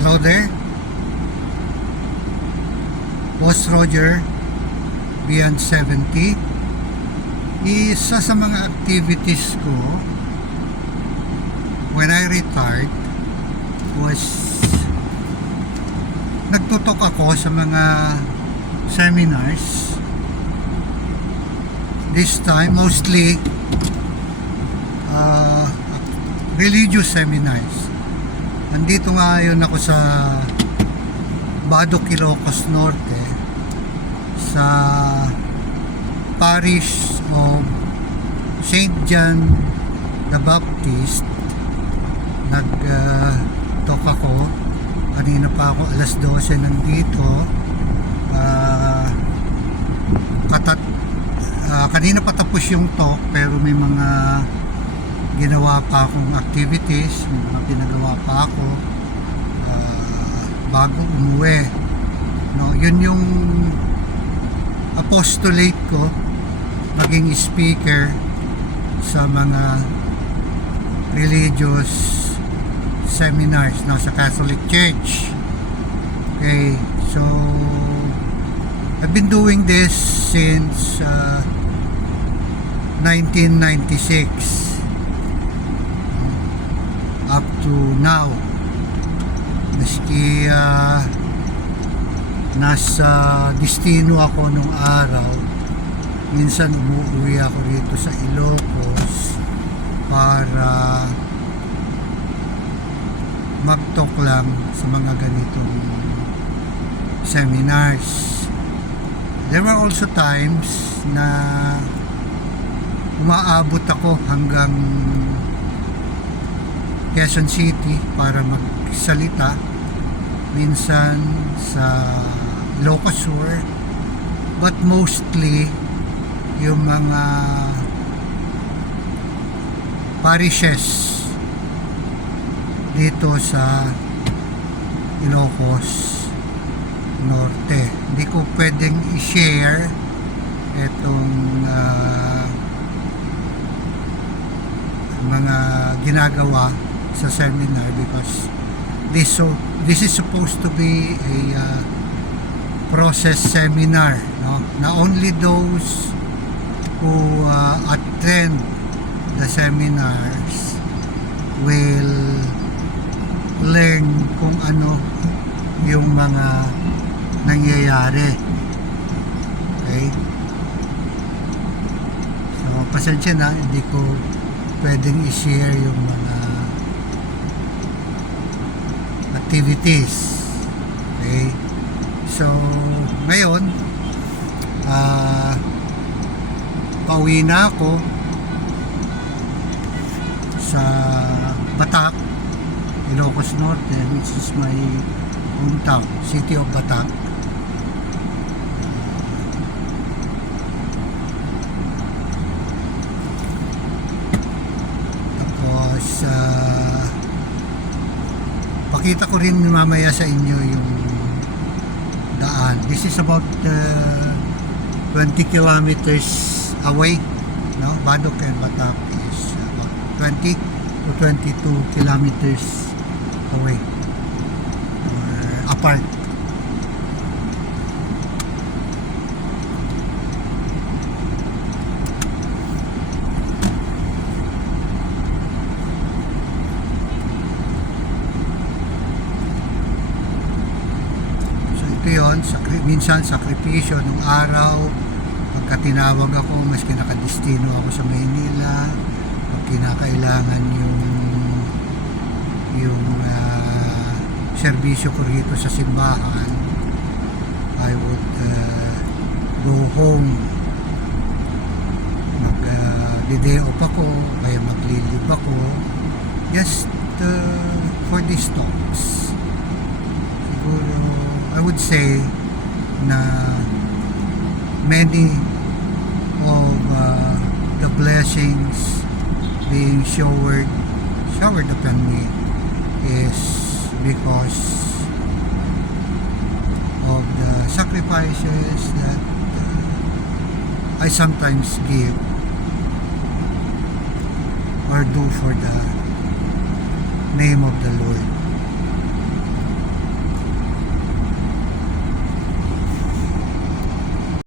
Hello there, Boss Roger Beyond 70. Isa sa mga activities ko when I retired was nagtutok ako sa mga seminars. This time mostly religious seminars. Nandito ngayon ako sa Badok, Ilocos Norte, sa parish of St. John the Baptist. Nag-talk ako. Kanina pa ako, alas 12 nandito. Kanina pa tapos yung talk, pero may mga ginawa pa akong activities, may mga pinagawa pa ako bago umuwi. No, yun yung apostolate ko, maging speaker sa mga religious seminars sa Catholic Church. Okay, so I've been doing this since 1996 up to now. Maski nasa destino ako nung araw, minsan umuwi ako rito sa Ilocos para mag-talk lang sa mga ganitong seminars. There were also times na umaabot ako hanggang Quezon City para magsalita, minsan sa Ilocos Sur, but mostly yung mga parishes dito sa Ilocos Norte. Hindi ko pwedeng i-share itong mga ginagawa sa seminar because this is supposed to be a process seminar, no? Na only those who attend the seminars will learn kung ano yung mga nangyayari. Okay, so pasensya na, hindi ko pwedeng i-share yung mga activities. Okay, so ngayon pauwi na ako sa Batak, Ilocos Norte, which is my hometown, city of Batak. Tapos pakita ko rin mamaya sa inyo yung daan. This is about 20 kilometers away, no? Badok and Batak is about 20 to 22 kilometers away or apart. Yun, minsan sakripisyo nung araw pagka tinawag ako, maski nakadestino ako sa Maynila, pag kinakailangan yung serbisyo ko rito sa simbahan, I would go home, mag-day off ako, kaya maglilib ako just for these talks. Siguro I would say na many of the blessings being showered upon me is because of the sacrifices that I sometimes give or do for the name of the Lord.